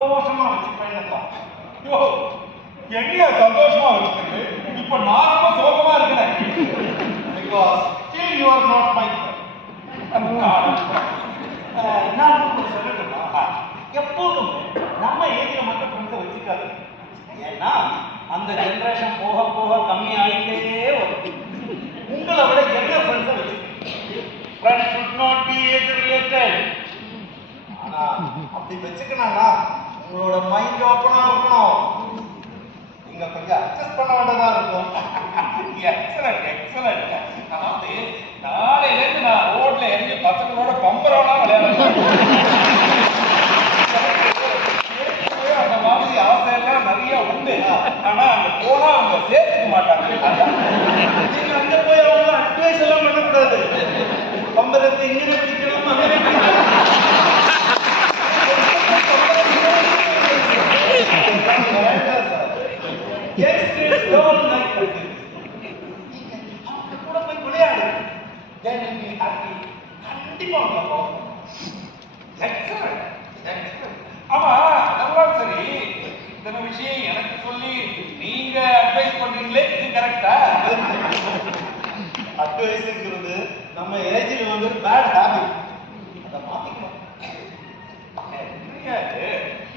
சந்தோஷமா வச்சுப்பேன்ப்பா. ஐயோ, என்னைய சந்தோஷமா வச்சுக்கிறது? இப்ப நான் ரொம்ப சோகமா இருக்கிறேன். Because still you are not my friend. நான் சொல்லட்டுமா, எப்போதும் நம்ம ஏஜ்ல மட்டும் ஃப்ரெண்ட்ஸை வச்சுக்காது. ஏன்னா அந்த ஜெனரேஷன் போக போக கம்மி ஆகிட்டே வரும். உங்களை விட என்ன ஃப்ரெண்ட்ஸை வச்சுக்கணும். Friends should not be age related. ஆனா அப்படி வச்சுக்கணும்னா உங்களோட மைண்ட் ஓப்பனா இருக்கணும். நீங்க கொஞ்சம் அட்ஜஸ்ட் பண்ண வேண்டியதா இருக்கும். Excellent excellent. அதாவது நாளையில இருந்து நான் ரோட்ல இறங்கி பசங்களோட பம்பரோட விளையாடுறேன். அந்த மாதிரி ஆசையெல்லாம் நிறைய உண்டு. ஆனா அங்க போனா அவங்க சேர்த்துக்க மாட்டாங்க. நீங்க அங்க போய் அவங்க அட்வைஸ் எல்லாம் பண்ணக்கூடாது. பம்பரத்தை இங்கே பிடிக்கணும், அங்கே பிடிக்கணும். கூட போய் விளையாடு. கண்டிப்பா ஆமா, அதெல்லாம் சரி. இத்தனை விஷயம் எனக்கு சொல்லி நீங்க அட்வைஸ் பண்றீங்களே, இது கரெக்டா? அட்வைஸ்ங்கிறது நம்ம ஏஜ்ல வந்து பேட் ஹாபிட். அதை மாத்திக்கணும்.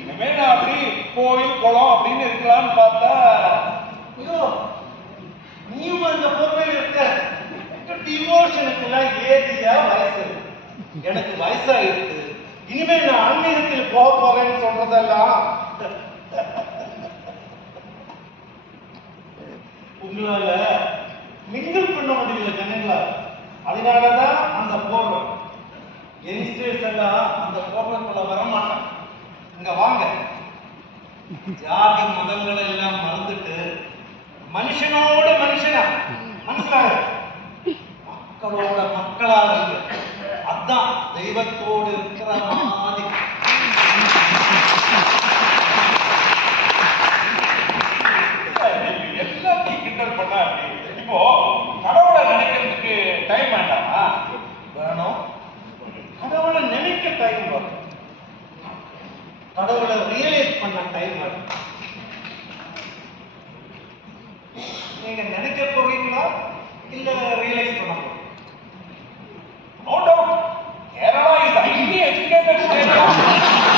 இனிமே நான் அப்படி கோயில் குளம் அப்படின்னு இருக்கலாம்னு பார்த்தா, ஐயோ நீயும் அந்த பொறுமையில் இருக்க. டிவோஷனுக்கு எல்லாம் ஏதியா வயசு. எனக்கு வயசாயிருக்கு. இனிமே நான் ஆன்மீகத்தில் போக போறேன்னு சொல்றதெல்லாம் உங்களால மிங்கிள் பண்ண முடியல ஜனங்களா. அதனாலதான் அந்த போர்வம். யங்ஸ்டர்ஸ் எல்லாம் அந்த போர்வத்துக்குள்ள வரமாட்டாங்க. இங்க வாங்க, ஜாதி மதங்களை எல்லாம் மறந்துட்டு மனுஷனோட மனுஷனா மனசிலாக மக்களோட மக்களாக இருக்கு. அதான் தெய்வத்தோடு இருக்கிற மாதிரி. எல்லாத்தையும் கிண்டல் பண்ணா இப்போ கடவுளை நினைக்கிறதுக்கு டைம் வேண்டாமா? வேணும். கடவுளை நினைக்க டைம் வரும். கடவுளை ரியலைஸ் பண்ண டைம் வரும். நீங்க நினைக்க போறீங்களா இல்ல ரியலைஸ் பண்ண போறீங்களா? No doubt, Kerala is highly educated state.